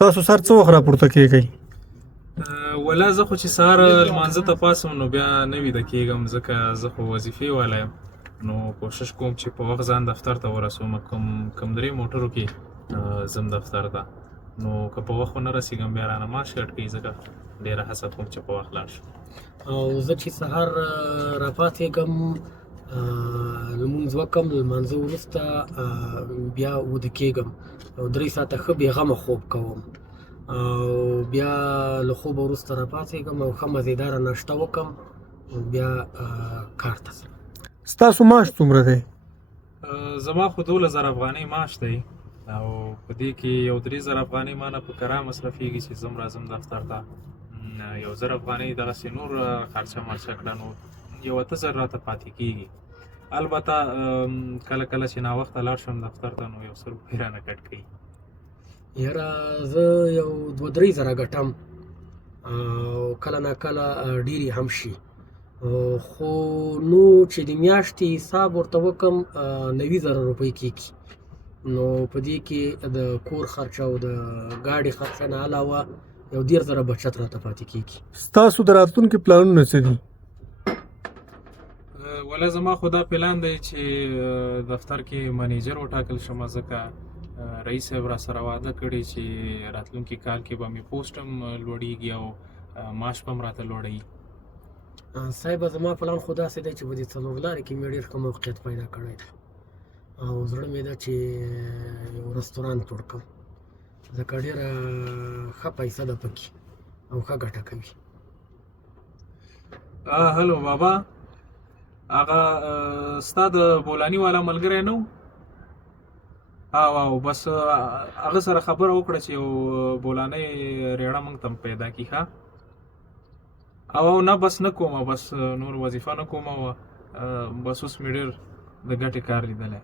تاسو سر څه وخت راپورته کیږئ؟ ولا زه خو چې سهار لمانځه ته پاسم نو بیا نه ویده کېږم، ځکه زه خو وظیفې والا یم. نو کوشش کوم چې په وخت ځان دفتر ته ورسوم. کم درې موټرو کې ځم دفتر ته، نو که په وخت ونه رسېږم بیا رانه ماش کټ کوي، ځکه ډېره هڅه کوم چې په وخت لاړ شم. او زه چې سهار راپاڅېږم، لمونځ وکړم، لمانځه وروسته بیا ویده کېږم او 3 ساعته ښه بېغمه خوب کوم. او بیا له خوبه وروسته راپاڅېږم او ښه مزېداره ناشته وکړم او بیا کار ته ځم. ستاسو معاش څومره دی؟ زما خو 12,000 افغانۍ معاش دی، او په دې کې یو 3,000 افغانۍ مانه په کرا مصرفېږي چې ځم راځم دفتر ته. 1,000 افغانۍ دغسې نور خرچه مرچه کړه، نو یو 8,000 راته پاتې کېږي. البته کله کله چې ناوخته لاړ شم دفتر ته نو 100 روپۍ رانه کټ کوي. یاره زه یو 2-3 زره ګټم او کله ناکله ډېرې هم شي، خو نو چې د میاشتې حساب ورته وکړم 90,000 روپۍ کېږي. نو په دې کې د کور خرچه او د ګاډي خرچه نه علاوه یو 10,000 بچت راته پاتې کېږي. ستاسو د راتلونکي پلانونه څه دي؟ ولا زما خو دا پلان دی چې دفتر کې منیجر وټاکل شم، ځکه رئیس صاحب را سره وعده کړې چې راتلونکي کال کې به مې پوسټ هم لوړېږي او معاش به هم راته لوړوي. صاحبه زما پلان خو داسې دی چې په دې څلور لارې کې مې ډېر ښه موقعیت پیدا کړی دی او زړه مې ده چې یو رستورانت جوړ کړم، ځکه ډېره ښه پیسه ده پکې او ښه ګټه کوي. هلو بابا، هغه ستا د بولاني والا ملګری نه و؟ او بس هغه سره خبره وکړه چې یو بولانۍ ریړه موږ ته هم پیدا کړي. ښه او نه بس نه کومه، بس نور وظیفه نه کومه، بس اوس مې ډېر د ګټې کار لیدلی.